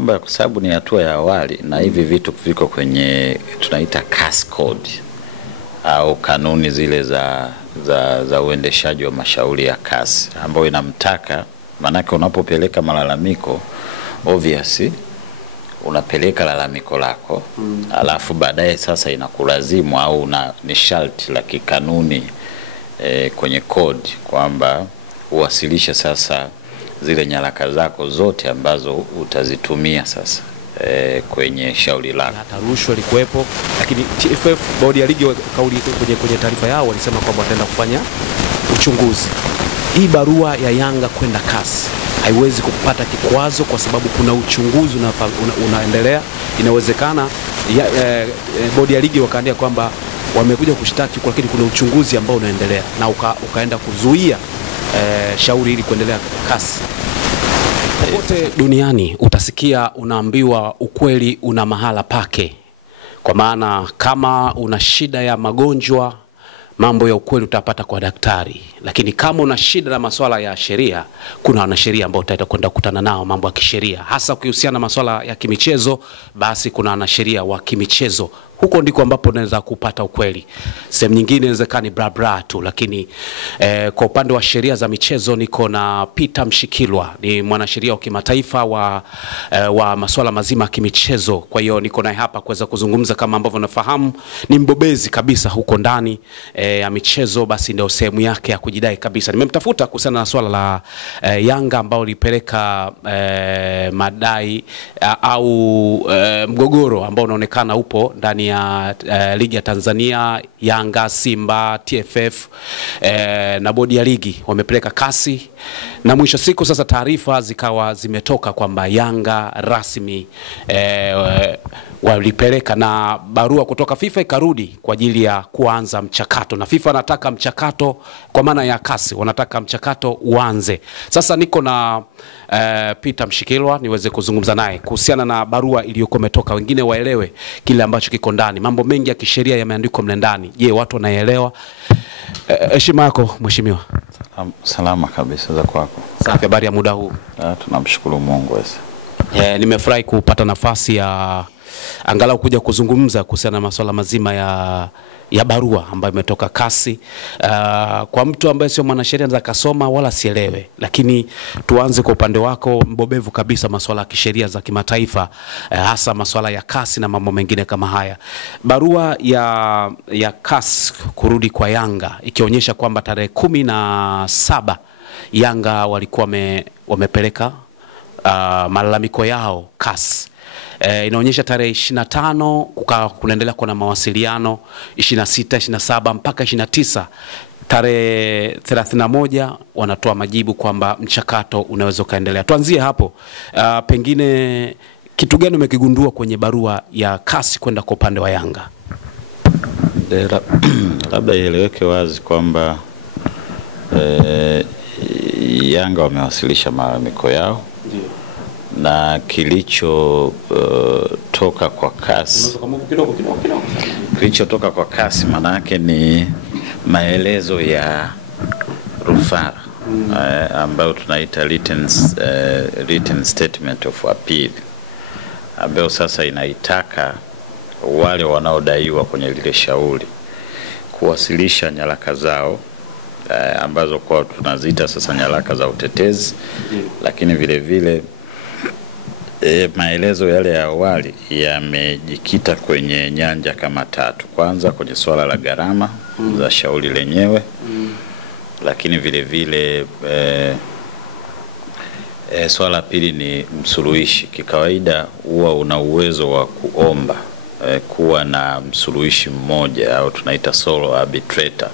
kwamba kwa sababu ni hatua ya awali na hivi vitu viko kwenye tunaita CAS code au kanuni zile za uendeshaji wa mashauri ya CAS, ambayo inamtaka, manake unapopeleka malalamiko obviously unapeleka lalamiko lako, alafu baadaye sasa inakulazimu au ni sharti la kikanuni kwenye code kwamba uwasilishe sasa zile nyaraka zako zote ambazo utazitumia sasa kwenye shauri lako. Hata rushwa ilikuwepo, lakini TFF, bodi ya ligi, kauli kwenye taarifa yao walisema kwamba wataenda kufanya uchunguzi. Hii barua ya Yanga kwenda CAS haiwezi kupata kikwazo kwa sababu kuna uchunguzi unaendelea. Inawezekana bodi ya ligi wakaandika kwamba wamekuja kushtaki, lakini kuna uchunguzi ambao unaendelea na ukaenda kuzuia shauri hili kuendelea CAS. Popote duniani utasikia unaambiwa ukweli una mahala pake. Kwa maana kama una shida ya magonjwa, mambo ya ukweli utapata kwa daktari. Lakini kama una shida na masuala ya sheria, kuna wanasheria ambao utaenda kwenda kukutana nao mambo ya kisheria. Hasa kuhusiana na masuala ya kimichezo, basi kuna wanasheria wa kimichezo. Huko ndiko ambapo unaweza kupata ukweli. Sehemu nyingine inawezekana bra bra tu, lakini kwa upande wa sheria za michezo niko na Peter Mshikilwa, ni mwanasheria wa kimataifa wa masuala mazima ya kimichezo. Kwa hiyo niko naye hapa kuweza kuzungumza, kama ambavyo nafahamu ni mbobezi kabisa huko ndani ya michezo, basi ndio sehemu yake ya kujidai kabisa. Nimemtafuta kuhusiana na swala la Yanga ambao lipeleka madai au mgogoro ambao unaonekana upo ndani ya ligi ya Tanzania. Yanga, Simba, TFF na bodi ya ligi wamepeleka CAS, na mwisho siku sasa taarifa zikawa zimetoka kwamba Yanga rasmi walipeleka na barua kutoka FIFA ikarudi kwa ajili ya kuanza mchakato, na FIFA anataka mchakato, kwa maana ya CAS wanataka mchakato uanze. Sasa niko na Peter Mshikilwa niweze kuzungumza naye kuhusiana na barua iliyokuwa imetoka, wengine waelewe kile ambacho kiko ndani. Mambo mengi ya kisheria yameandikwa mle ndani. Je, watu wanaelewa? Heshima yako mheshimiwa. Salama kabisa, za kwako? Safi, habari ya muda huu? Tunamshukuru Mungu wewe. Nimefurahi kupata nafasi ya angalau kuja kuzungumza kuhusiana na masuala mazima ya barua ambayo imetoka CAS. Kwa mtu ambaye sio mwanasheria anaweza kasoma wala sielewe, lakini tuanze kwa upande wako, mbobevu kabisa masuala ya kisheria za kimataifa, hasa masuala ya CAS na mambo mengine kama haya. Barua ya CAS kurudi kwa Yanga ikionyesha kwamba tarehe 17 Yanga walikuwa wamepeleka malalamiko yao CAS. Inaonyesha tarehe 25 kunaendelea kuna mawasiliano, 26, 27 mpaka 29. Tarehe 31 wanatoa majibu kwamba mchakato unaweza kaendelea. Tuanzie hapo. Pengine kitu gani umekigundua kwenye barua ya CAS kwenda kwa upande wa Yanga? Labda ieleweke wazi kwamba Yanga wamewasilisha malalamiko yao. Ndiyo. Na kilicho toka kwa CAS, kilichotoka kwa CAS maana yake ni maelezo ya rufaa ambayo tunaita written statement of appeal, ambayo sasa inaitaka wale wanaodaiwa kwenye lile shauri kuwasilisha nyaraka zao ambazo kwa tunaziita sasa nyaraka za utetezi. Lakini vile vile maelezo yale ya awali yamejikita kwenye nyanja kama tatu. Kwanza kwenye swala la gharama za shauri lenyewe, lakini vile vile swala pili ni msuluhishi. Kikawaida huwa una uwezo wa kuomba kuwa na msuluhishi mmoja au tunaita solo arbitrator,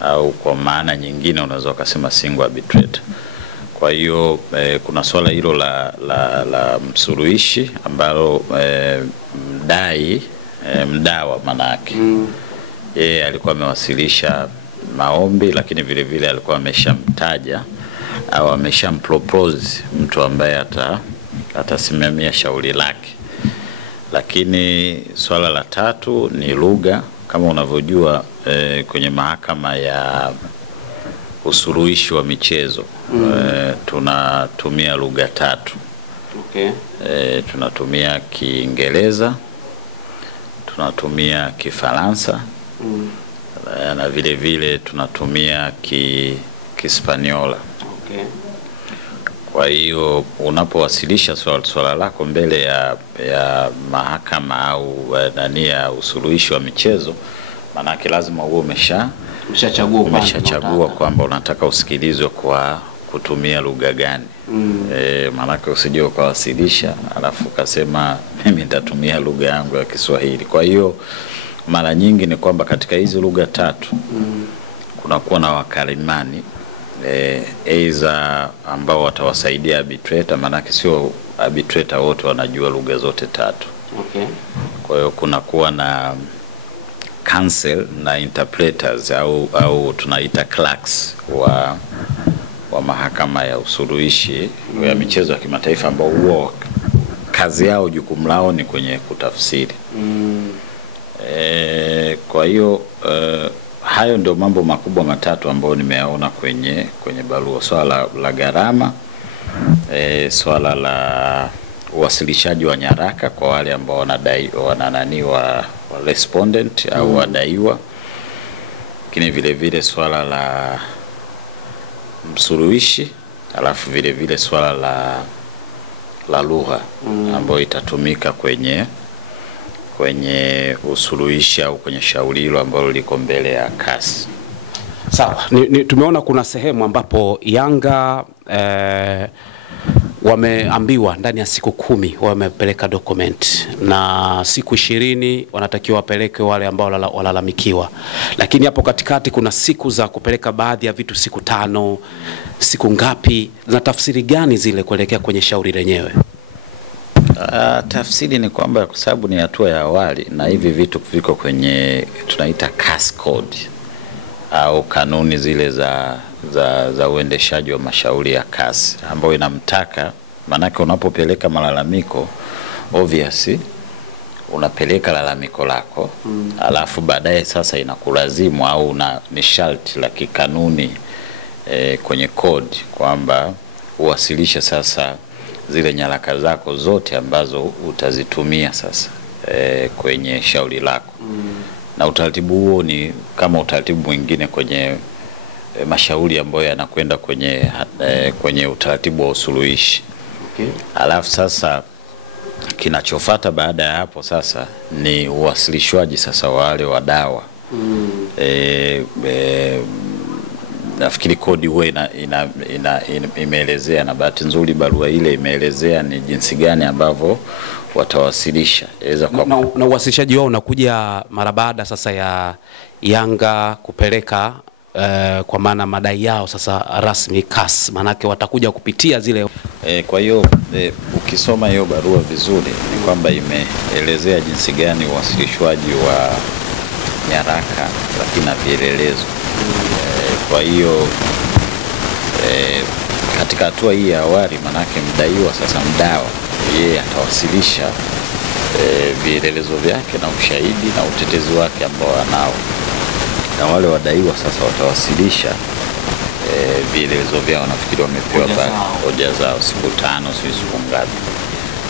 au kwa maana nyingine unaweza kusema single arbitrator. Kwa hiyo kuna swala hilo la msuluhishi ambalo mdawa manake yeye alikuwa amewasilisha maombi, lakini vile vile alikuwa ameshamtaja au ameshampropose mtu ambaye atasimamia shauri lake. Lakini swala la tatu ni lugha. Kama unavyojua kwenye mahakama ya usuluhishi wa michezo tunatumia lugha tatu. Okay. Tunatumia Kiingereza, tunatumia Kifaransa na vile vile tunatumia Kispaniola. Okay. Kwa hiyo unapowasilisha swala lako mbele ya mahakama au nani ya usuluhishi wa michezo, manake lazima uwe umeshachagua kwamba unataka usikilizwe kwa kutumia lugha gani. Manake usije ukawasilisha alafu ukasema mimi nitatumia lugha yangu ya Kiswahili. Kwa hiyo mara nyingi ni kwamba katika hizi lugha tatu kunakuwa na wakalimani aidha ambao watawasaidia arbitrator, manake sio arbitrator wote wanajua lugha zote tatu. Okay. Kwa hiyo kunakuwa na counsel na interpreters au tunaita clerks wa mahakama ya usuluhishi ya michezo ya kimataifa, ambao huo kazi yao, jukumu lao ni kwenye kutafsiri. Kwa hiyo hayo ndio mambo makubwa matatu ambayo nimeyaona kwenye barua: swala la gharama, swala la uwasilishaji wa nyaraka kwa wale ambao wanadai wa respondent au wadaiwa, lakini vile vile swala la msuluhishi, alafu vile vile swala la lugha ambayo itatumika kwenye usuluhishi au kwenye shauri hilo ambalo liko mbele ya CAS. Sawa. Tumeona kuna sehemu ambapo Yanga wameambiwa ndani ya siku 10 wamepeleka document, na siku 20 wanatakiwa wapeleke wale ambao walalamikiwa, lakini hapo katikati kuna siku za kupeleka baadhi ya vitu, siku 5, siku ngapi? Na tafsiri gani zile kuelekea kwenye shauri lenyewe? Tafsiri ni kwamba kwa sababu ni hatua ya awali na hivi vitu viko kwenye tunaita CAS code au kanuni zile za uendeshaji wa mashauri ya CAS, ambayo inamtaka, manake unapopeleka malalamiko obviously unapeleka lalamiko lako, alafu baadaye sasa inakulazimu au ni sharti la kikanuni kwenye code kwamba uwasilishe sasa zile nyaraka zako zote ambazo utazitumia sasa kwenye shauri lako. Na utaratibu huo ni kama utaratibu mwingine kwenye mashauri ambayo yanakwenda kwenye utaratibu wa usuluhishi. Okay. Alafu sasa kinachofuata baada ya hapo sasa ni uwasilishwaji sasa wale wadawa. Nafikiri kodi huwa imeelezea, na bahati nzuri barua ile imeelezea ni jinsi gani ambavyo watawasilisha. Na uwasilishaji wao unakuja mara baada sasa ya Yanga kupeleka kwa maana madai yao sasa rasmi CAS, manake watakuja kupitia zile. Kwa hiyo ukisoma hiyo barua vizuri ni kwamba imeelezea jinsi gani uwasilishwaji wa nyaraka lakini na vielelezo. Kwa hiyo katika hatua hii ya awali, manake mdaiwa sasa, mdawa yeye atawasilisha vielelezo vyake na ushahidi na utetezi wake ambao anao, na wale wadaiwa sasa watawasilisha vielelezo vyao. Nafikiri wamepewa hoja zao siku 5 siku ngapi.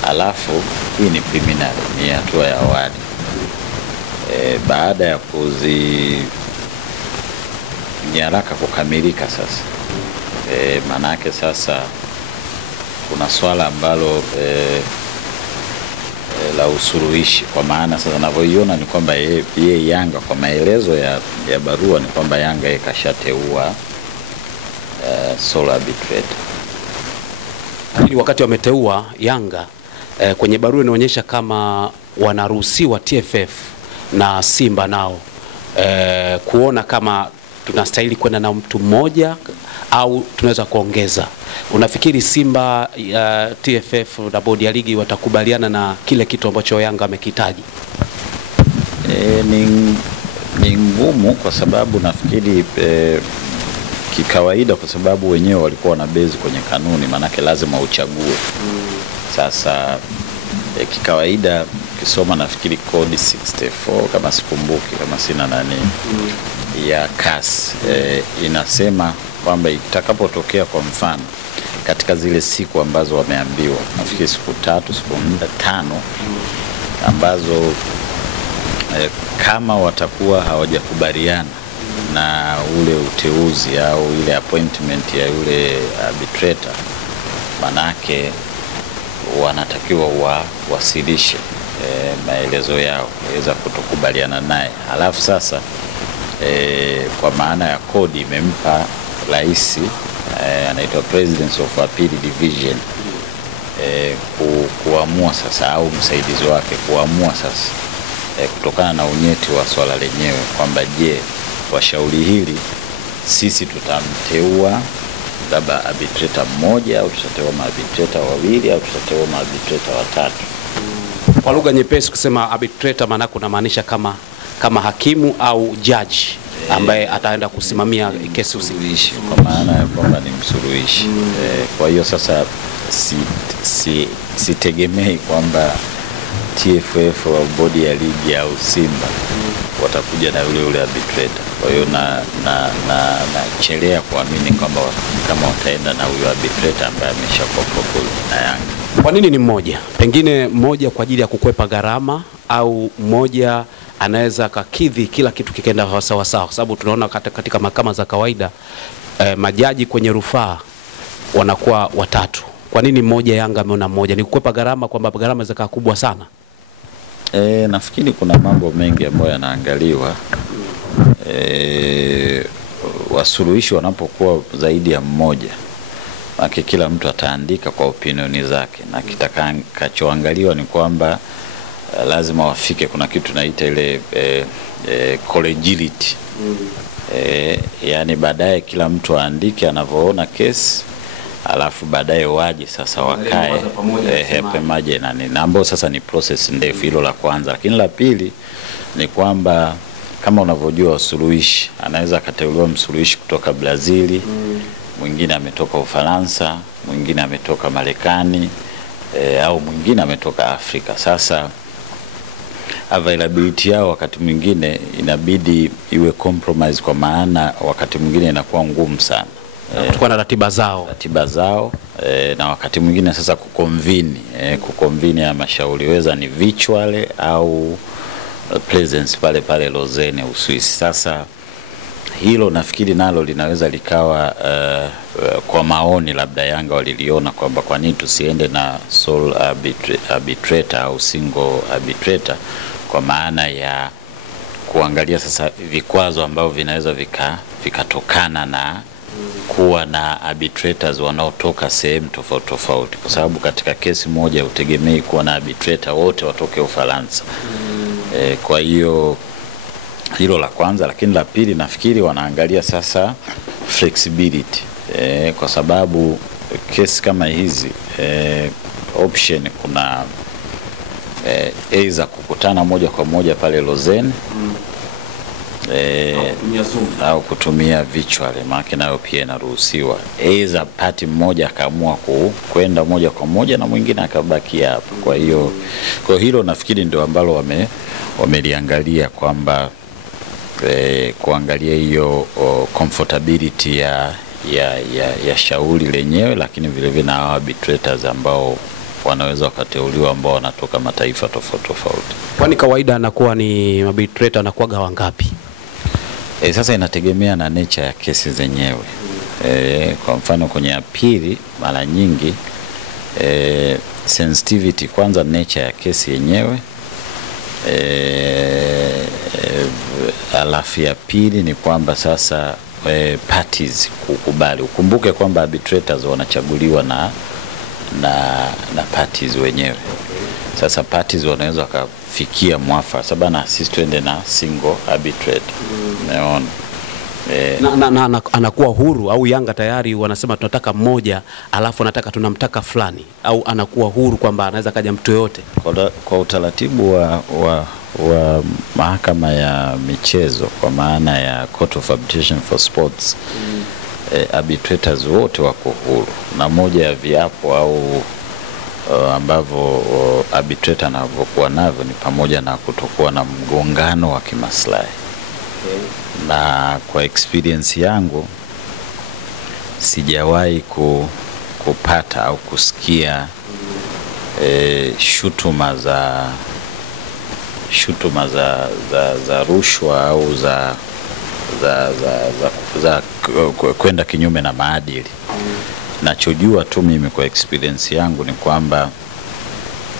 Alafu hii ni preliminary, ni hatua ya awali. Baada ya nyaraka kukamilika sasa, manake sasa kuna swala ambalo la usuluhishi. Kwa maana sasa ninavyoiona ni kwamba yeye Yanga, kwa maelezo ya barua, ni kwamba Yanga ikashateua sole arbitrator. Lakini wakati wameteua Yanga, kwenye barua inaonyesha kama wanaruhusiwa TFF na Simba nao kuona kama tunastahili kwenda na mtu mmoja au tunaweza kuongeza. Unafikiri Simba, TFF na bodi ya ligi watakubaliana na kile kitu ambacho Yanga amekitaji? Ni ngumu, kwa sababu nafikiri kikawaida, kwa sababu wenyewe walikuwa na base kwenye kanuni, manake lazima uchague. Sasa kikawaida kisoma nafikiri code 64 kama sikumbuki, kama sina nani ya CAS, inasema kwamba itakapotokea kwa mfano katika zile siku ambazo wameambiwa, nafikiri siku 3, siku 4, 5 ambazo kama watakuwa hawajakubaliana na ule uteuzi au ile appointment ya yule arbitrator, manake wanatakiwa wawasilishe maelezo yao waweza kutokubaliana naye. Halafu sasa kwa maana ya kodi imempa rais anaitwa President of Appeal Division kuamua sasa, au msaidizi wake kuamua sasa kutokana na unyeti wa swala lenyewe kwamba je, kwa shauri hili sisi tutamteua labda arbitrator mmoja au tutateua arbitrator wawili au tutateua arbitrator watatu. Kwa lugha nyepesi kusema arbitrator maana kunamaanisha kama hakimu au judge ambaye ataenda kusimamia kesi usuluhishi, kwa maana ya kwamba ni msuluhishi. Kwa hiyo sasa sitegemei kwamba TFF au bodi ya ligi au Simba watakuja na yule arbitrator. Kwa hiyo nachelea kuamini kwamba kama wataenda na huyo arbitrator ambaye ameshakuwa proposed na Yanga. Kwa nini ni mmoja? Pengine mmoja kwa ajili ya kukwepa gharama, au mmoja anaweza kakidhi kila kitu kikaenda sawa sawa, kwa sababu tunaona katika mahakama za kawaida majaji kwenye rufaa wanakuwa watatu. Kwa nini mmoja Yanga ameona mmoja? Ni kukwepa gharama, kwamba gharama zikawa kubwa sana? Nafikiri kuna mambo mengi ambayo yanaangaliwa. Wasuluhishi wanapokuwa zaidi ya mmoja, maki kila mtu ataandika kwa opinioni zake, na kitakachoangaliwa ni kwamba lazima wafike, kuna kitu naita ile collegiality. Yani baadaye kila mtu aandike anavyoona kesi, alafu baadaye waje sasa wakae pamoja na nini, ambao sasa ni process ndefu. Hilo la kwanza. Lakini la pili ni kwamba kama unavyojua wasuluhishi, anaweza akateuliwa msuluhishi kutoka Brazili, mwingine ametoka Ufaransa, mwingine ametoka Marekani, au mwingine ametoka Afrika. Sasa availability yao wakati mwingine inabidi iwe compromise, kwa maana wakati mwingine inakuwa ngumu sana kutokana na ratiba zao, na wakati mwingine sasa kukonvini ya mashauri weza ni virtual au presence pale Lausanne, Uswisi. Sasa hilo nafikiri nalo linaweza likawa kwa maoni labda Yanga waliliona kwamba kwa nini tusiende na sole arbitrator au single arbitrator, kwa maana ya kuangalia sasa vikwazo ambavyo vinaweza vikatokana na kuwa na arbitrators wanaotoka sehemu tofauti tofauti, kwa sababu katika kesi moja utegemei kuwa na arbitrator wote watoke Ufaransa. Kwa hiyo hilo la kwanza. Lakini la pili nafikiri wanaangalia sasa flexibility, kwa sababu kesi kama hizi option kuna aidha kukutana moja kwa moja pale Lausanne, au kutumia virtual, maana nayo pia inaruhusiwa. Aidha party mmoja akaamua kwenda moja kwa moja na mwingine akabaki hapo. Kwa hiyo hilo nafikiri ndio ambalo wameliangalia, kwamba kuangalia hiyo comfortability ya shauri lenyewe, lakini vile vile na arbitrators ambao wanaweza wakateuliwa ambao wanatoka mataifa tofauti tofauti. Kwani kawaida anakuwa ni arbitrator anakuwa wangapi? Sasa inategemea na nature ya kesi zenyewe. Kwa mfano kwenye apili mara nyingi sensitivity kwanza, nature ya kesi yenyewe, alafu ya pili ni kwamba sasa parties kukubali. Ukumbuke kwamba arbitrators wanachaguliwa na parties wenyewe. Sasa parties wanaweza wakafikia mwafaka, sababu na sisi twende na single arbitrator. Umeona? Na anakuwa huru, au Yanga tayari wanasema tunataka mmoja alafu tunamtaka fulani, au anakuwa huru kwamba anaweza kaja mtu yote? Kwa utaratibu wa mahakama ya michezo, kwa maana ya Court of Arbitration for Sports, arbitrators wote wako huru, na moja ya viapo au ambavyo arbitrator anavyokuwa navyo ni pamoja na kutokuwa na mgongano wa kimaslahi. Na kwa experience yangu sijawahi kupata au kusikia shutuma za rushwa au za kwenda kinyume na maadili. Nachojua tu mimi kwa experience yangu ni kwamba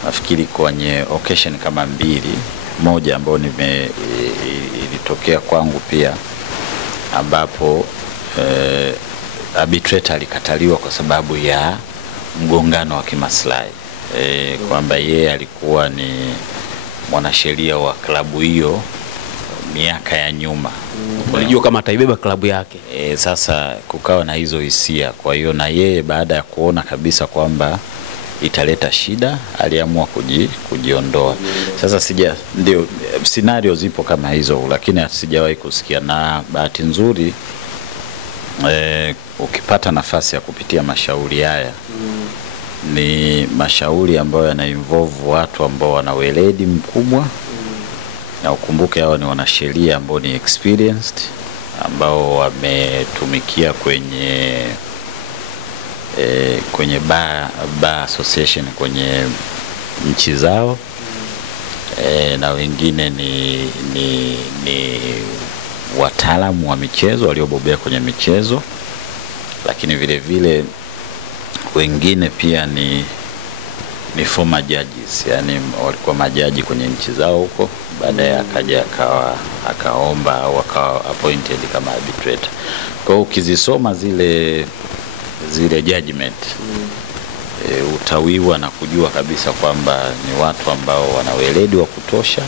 nafikiri kwenye occasion kama mbili, moja ambayo ilitokea kwangu pia, ambapo arbitrator alikataliwa kwa sababu ya mgongano wa kimaslahi, kwamba yeye alikuwa ni mwanasheria wa klabu hiyo miaka ya nyuma. Unajua kama ataibeba klabu yake. Sasa kukawa na hizo hisia, kwa hiyo na yeye baada ya kuona kabisa kwamba italeta shida aliamua kujiondoa. Sasa ndio scenario zipo kama hizo, lakini sijawahi kusikia, na bahati nzuri ukipata nafasi ya kupitia mashauri haya ni mashauri ambayo yana involve watu ambao wana weledi mkubwa, na ukumbuke hao ni wanasheria ambao ni experienced, ambao wametumikia kwenye bar association kwenye nchi zao, na wengine ni wataalamu wa michezo waliobobea kwenye michezo, lakini vile vile wengine pia ni former judges, yani walikuwa majaji kwenye nchi zao huko, baadaye akaja akaomba au akawa appointed kama arbitrator. Kwa hiyo ukizisoma zile judgment utawiwa na kujua kabisa kwamba ni watu ambao wana weledi wa kutosha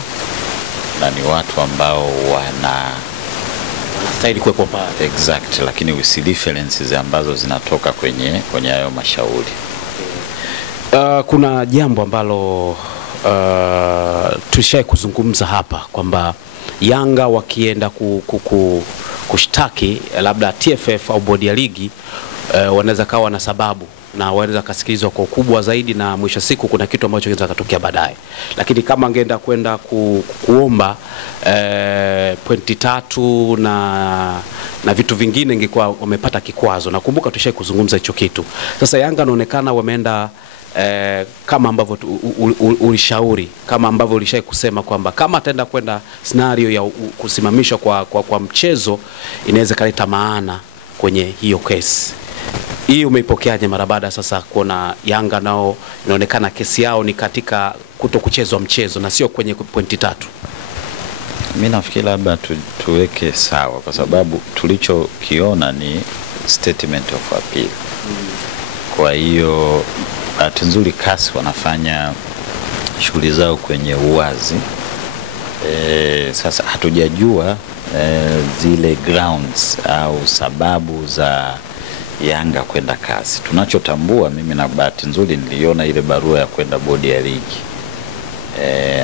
na ni watu ambao wanastahili kuwepo pale. Exact, lakini with references ambazo zinatoka kwenye hayo mashauri. Kuna jambo ambalo tulishai kuzungumza hapa kwamba Yanga wakienda kushtaki labda TFF au bodi ya ligi, wanaweza kawa na sababu na wanaweza kasikilizwa kwa ukubwa zaidi, na mwisho siku kuna kitu ambacho kinaweza katokea baadaye. Lakini kama angeenda kwenda kuomba pointi 3 na vitu vingine, ingekuwa wamepata kikwazo. Nakumbuka tushai kuzungumza hicho kitu. Sasa Yanga inaonekana wameenda kama ambavyo ulishauri, kama ambavyo ulishai kusema kwamba kama ataenda kwenda scenario ya kusimamishwa kwa mchezo, inaweza kaleta maana kwenye hiyo kesi. Hii umeipokeaje mara baada sasa kuona Yanga nao inaonekana kesi yao ni katika kutokuchezwa mchezo na sio kwenye pointi 3? Mimi nafikiri labda tuweke sawa, kwa sababu tulichokiona ni statement of appeal. Kwa hiyo bahati nzuri CAS wanafanya shughuli zao kwenye uwazi. Sasa hatujajua zile grounds au sababu za Yanga kwenda CAS. Tunachotambua, mimi na bahati nzuri niliona ile barua ya kwenda bodi ya ligi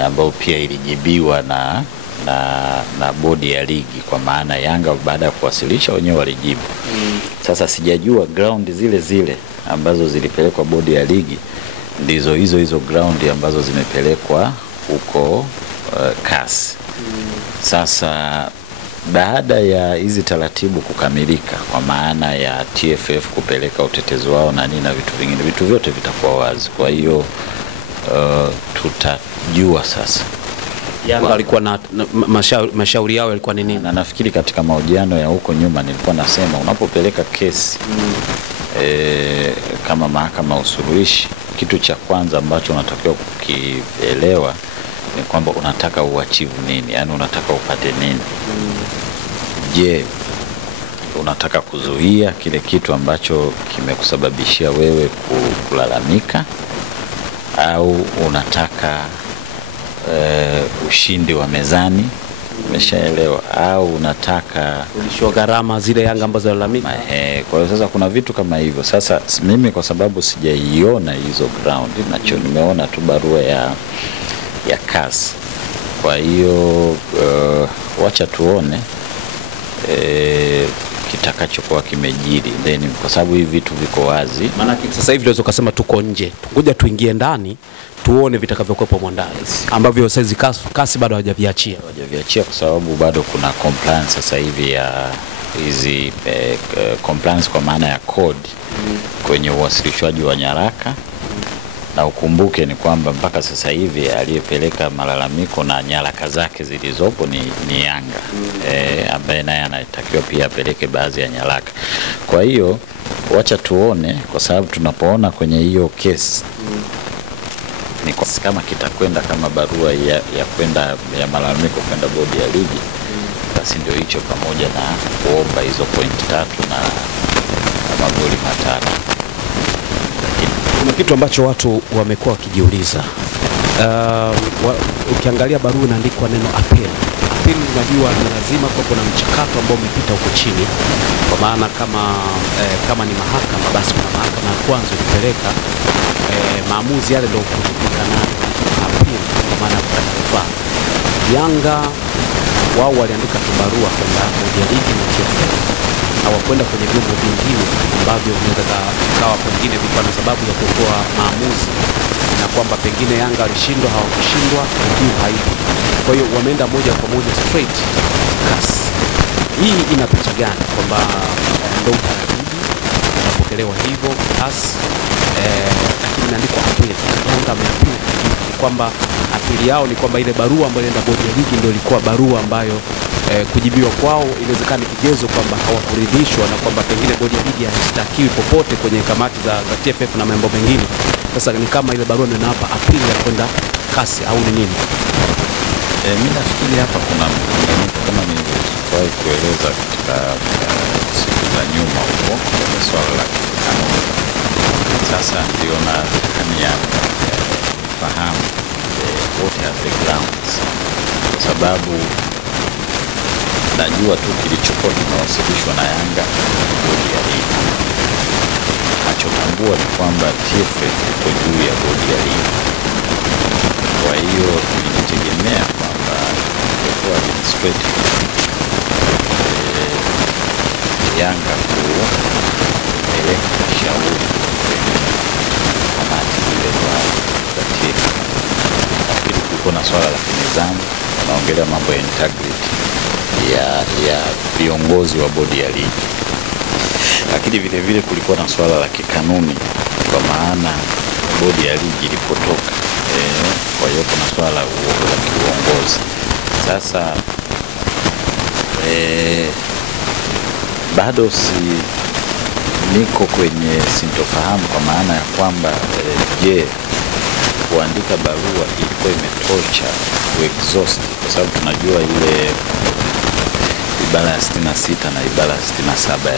ambayo pia ilijibiwa na bodi ya ligi, kwa maana Yanga baada ya kuwasilisha wenyewe walijibu. Sasa sijajua ground zile ambazo zilipelekwa bodi ya ligi ndizo hizo ground ambazo zimepelekwa huko CAS. Sasa baada ya hizi taratibu kukamilika, kwa maana ya TFF kupeleka utetezi wao na nini na vitu vingine, vitu vyote vitakuwa wazi. Kwa hiyo tutajua sasa Yanga alikuwa na mashauri yao yalikuwa ni nini. Na nafikiri katika mahojiano ya huko nyuma nilikuwa nasema unapopeleka kesi kama mahakama usuluhishi, kitu cha kwanza ambacho unatakiwa kukielewa ni kwamba unataka uachieve nini, yani unataka upate nini. Je, unataka kuzuia kile kitu ambacho kimekusababishia wewe kulalamika, au unataka ushindi wa mezani, umeshaelewa, au unataka ulishwa gharama zile Yanga ambazo walalamika. Kwa hiyo sasa kuna vitu kama hivyo. Sasa mimi kwa sababu sijaiona hizo ground, nacho nimeona tu barua ya CAS. Kwa hiyo wacha tuone kitakachokuwa kimejiri, then kwa sababu hivi vitu viko wazi. Maana sasa hivi tunaweza kusema tuko nje, ngoja tuingie ndani tuone vitakavyokuwepo kwa ndani, ambavyo sasa CAS bado hawajaviachia kwa sababu bado kuna compliance sasa hivi hizi compliance kwa maana ya code kwenye uwasilishwaji wa nyaraka. Na ukumbuke ni kwamba mpaka sasa hivi aliyepeleka malalamiko na nyaraka zake zilizopo ni Yanga, ambaye naye anatakiwa pia apeleke baadhi ya nyaraka. Kwa hiyo wacha tuone, kwa sababu tunapoona kwenye hiyo kesi ni kama kitakwenda kama barua ya kwenda ya malalamiko kwenda bodi ya ligi, basi ndio hicho, pamoja na kuomba hizo point 3 na magoli 5. Kuna kitu ambacho watu wamekuwa wakijiuliza. Ukiangalia barua inaandikwa neno appeal. Appeal unajua ni lazima kwa kuna mchakato ambao umepita huko chini, kwa maana kama ni mahakama, basi kuna mahakama ya kwanza ilipeleka maamuzi yale ndio kutoka na appeal, kwa maana ya rufaa. Yanga wao waliandika barua kwenda bodi ya ligi na TFF, hawakwenda kwenye vyombo vingine ambavyo vinaweza kawa pengine vilikuwa na sababu ya kutoa maamuzi na kwamba pengine Yanga alishindwa, hawakushindwa, hiyo haipo. Kwa hiyo wameenda moja kwa moja straight CAS. Hii ina picha gani? Kwamba ndio utaratibu unapokelewa hivyo CAS, lakini inaandikwa appeal. Yanga ameappeal, ni kwamba appeal yao ni kwamba ile barua ambayo inaenda bodi ya ligi ndio ilikuwa barua ambayo kujibiwa kwao inawezekana kigezo kwamba hawakuridhishwa na kwamba pengine bodi ya ligi haistakiwi popote kwenye kamati za TFF na mambo mengine. Sasa ni kama ile barua ndio inapa appeal ya kwenda CAS au ni nini? Mimi nafikiri hapa kuna kama nilivyowahi kueleza katika siku za nyuma huko kwenye swala la kanuni. Sasa ndio na ya fahamu what are the grounds, kwa sababu najua tu kilichokuwa kimewasilishwa na Yanga bodi ya ligi. Nachotambua ni kwamba TFF iko juu ya bodi ya ligi. Kwa hiyo nilitegemea kwamba kwa administrative Yanga kupeleka shauri kwenye kamati ile za TFF. Lakini kulikuwa na swala la kinidhamu, naongelea mambo ya integrity ya viongozi wa bodi ya ligi. Lakini vile vile kulikuwa na swala la kikanuni, kwa maana bodi ya ligi ilipotoka. Kwa hiyo kuna swala la kiuongozi. Sasa bado niko kwenye sintofahamu, kwa maana ya kwamba je, kuandika barua ilikuwa imetosha exhaust, kwa sababu tunajua ile ibara ya 66 na ibara ya 67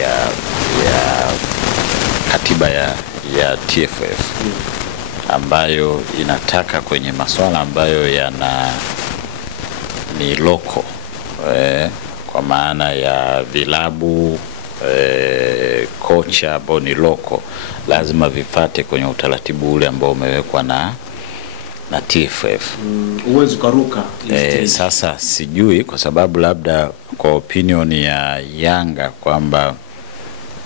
ya katiba ya TFF ambayo inataka kwenye masuala ambayo ni loko, kwa maana ya vilabu, kocha ambao ni loko, lazima vipate kwenye utaratibu ule ambao umewekwa na TFF. Uwezo karuka. Sasa sijui, kwa sababu labda kwa opinion ya Yanga kwamba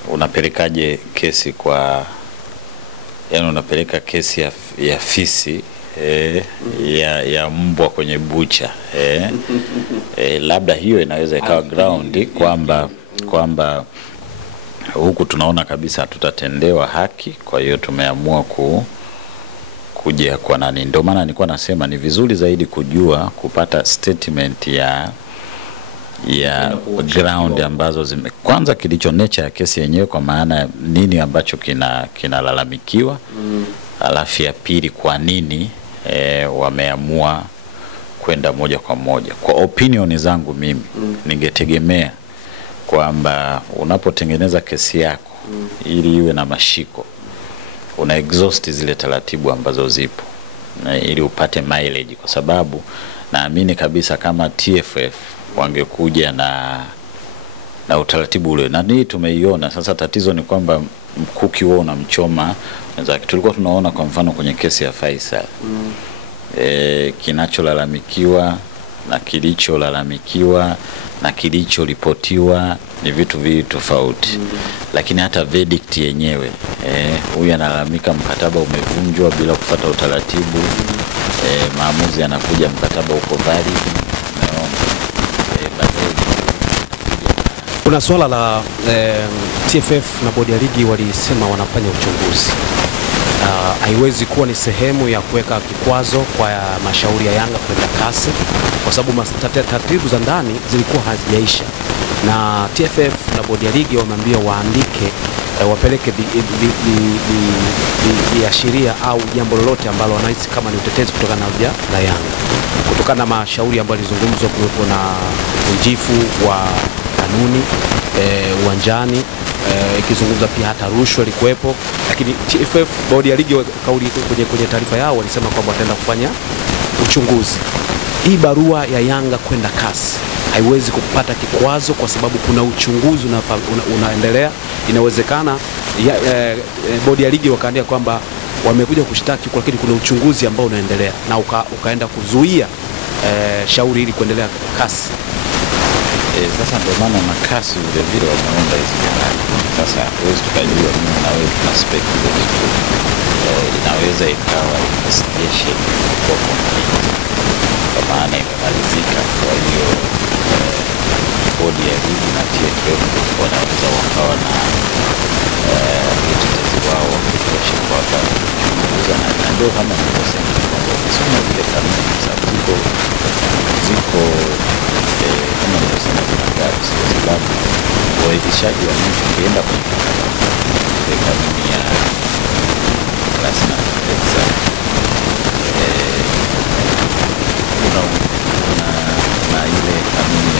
unapelekaje kesi unapeleka kesi ya fisi ya mbwa kwenye bucha, labda hiyo inaweza ikawa ground kwamba huku tunaona kabisa hatutatendewa haki, kwa hiyo tumeamua kuja kwa nani. Ndio maana nilikuwa nasema ni vizuri zaidi kupata statement ya ground ambazo kwanza kilicho nature ya kesi yenyewe, kwa maana nini ambacho kinalalamikiwa, alafu ya pili kwa nini wameamua kwenda moja kwa moja. Kwa opinion zangu mimi ningetegemea kwamba unapotengeneza kesi yako ili iwe na mashiko, una exhaust zile taratibu ambazo zipo ili upate mileage, kwa sababu naamini kabisa kama TFF wangekuja na utaratibu ule, na hii tumeiona. Sasa tatizo ni kwamba mkuki wao unamchoma wenzake. Tulikuwa tunaona kwa mfano kwenye kesi ya Faisal, kinacholalamikiwa na kilicholalamikiwa na kilichoripotiwa ni vitu viwili tofauti. Lakini hata verdict yenyewe, huyu analalamika mkataba umevunjwa bila kufuata utaratibu, maamuzi yanakuja mkataba uko valid, Kuna swala la TFF na bodi ya ligi walisema wanafanya uchunguzi. Haiwezi kuwa ni sehemu ya kuweka kikwazo kwa mashauri ya Yanga kwenda kasi, kwa sababu taratibu za ndani zilikuwa hazijaisha, na TFF na bodi ya ligi wameambia waandike, wapeleke viashiria au jambo lolote ambalo wanahisi kama ni utetezi kutokana na hoja la Yanga, kutokana na mashauri ambayo yalizungumzwa, kuwepo na ujifu wa kanuni uwanjani, ikizungumza pia hata rushwa ilikuwepo. Lakini TFF bodi ya ligi kauli kwenye taarifa yao walisema kwamba wataenda kufanya uchunguzi. Hii barua ya Yanga kwenda kasi haiwezi kupata kikwazo kwa sababu kuna uchunguzi unaendelea. Inawezekana bodi ya ligi wakaandika kwamba wamekuja kushtaki, lakini kuna uchunguzi ambao unaendelea na ukaenda kuzuia shauri hili kuendelea kasi. Sasa ndio maana na kasi vile vile wameunda hizi nyaraka. Sasa huwezi tukajua, mimi na wewe tuna speculate tu. Inaweza ikawa investigation kwa complete, kwa maana imemalizika. Kwa hiyo bodi ya ligi na TFF wanaweza wakawa na utetezi wao wa kutosha kwamba kuchunguza, na ndio kama nilivyosema kwamba ukisoma zile kanuni za ziko kama nilivyosema zinagapi, kwa sababu uainishaji wa mtu ukienda kwenye kanuni ya klasi na Texas, kuna ile kanuni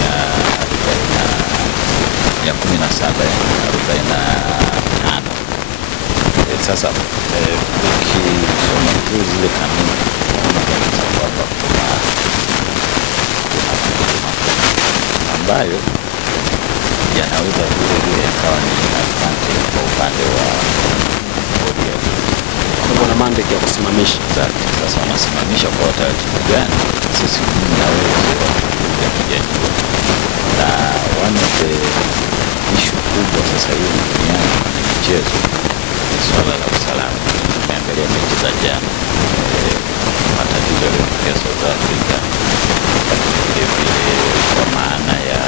ya 17 ya 45. Sasa ukisoma vizuri zile kanuni unaona kwamba kuna ambayo yanaweza vile vile yakawa ni advantage kwa upande wa bodi ya ligi. Kuna mandate ya kusimamisha. Sasa wanasimamisha kwa utaratibu gani? Sisi mimi na wewe sio kujadili. Na one of the issue kubwa sasa hivi duniani kwenye michezo ni swala la usalama. Tumeangalia mechi za jana, matatizo yaliyotokea South Africa, lakini vile vile kwa maana ya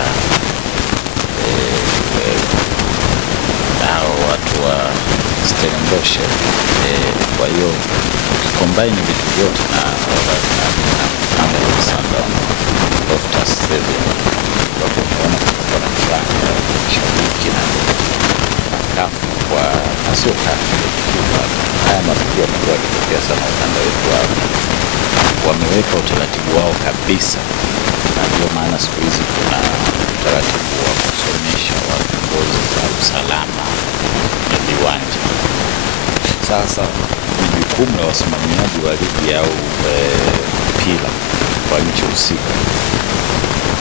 hao watu wa Stellenbosch. Kwa hiyo combine vitu vyote na Loftus Stadium, ambapo unaona kwa mfano shabiki na kafu kwa nasio kafu. Haya matukio yamekuwa yakitokea sana ukanda wetu hapo. Wameweka utaratibu wao kabisa, na ndio maana siku hizi kuna utaratibu wa kusomesha watu kozi za usalama ya viwanja. Sasa ni jukumu la wasimamiaji wa ligi au mpira kwa nchi husika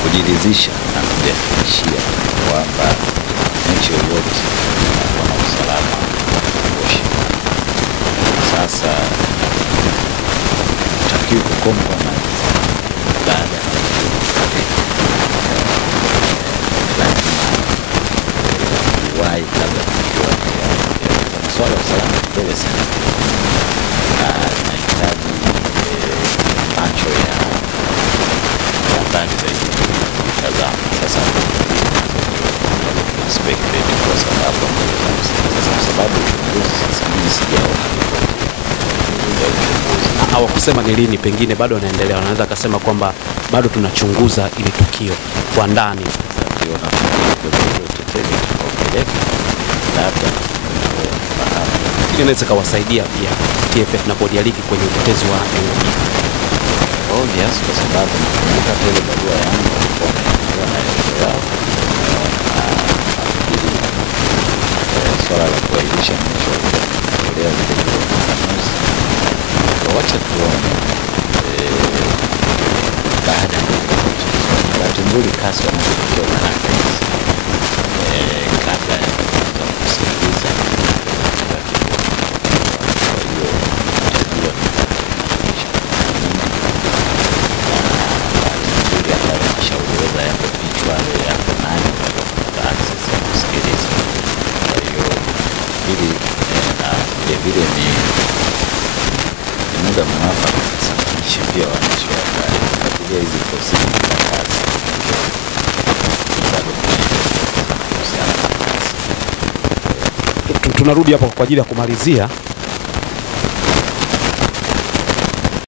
kujiridhisha na kujihakikishia kwamba mechi yoyote inakuwa na usalama wa kutosha. Sasa utakiwa kukompromise baada ya wai kabla tukiwa swala la usalama mbele sana, na inahitaji macho ya ndani zaidi kutazama. Sasa speculate kwa sababu uchunguzi sasa mimi sijaona hawakusema ni lini, pengine bado wanaendelea. Wanaweza kusema kwamba bado tunachunguza ili tukio kwa ndani. Ndio na utetezi tunaopeleka labda inaweza kawasaidia pia TFF na bodi ya ligi kwenye utetezi wa NBC. Yes, kwa sababu nakumbuka ile barua yangu ilikuwa na yao swala la kuainisha mwisho leo ndio wacha tuone baada ya bahati nzuri kasi wanazotoa manake kabla ya kusikiliza. Kwa hiyo najua mashauriweza yako vichwa yako nani kwa access ya kusikiliza. Kwa hiyo hili na vile ni muda mwafaka sasa kuisha pia wananchi wa habari kufuatilia hizi prosesi za kazi bado tunarudi hapo kwa ajili ya kumalizia.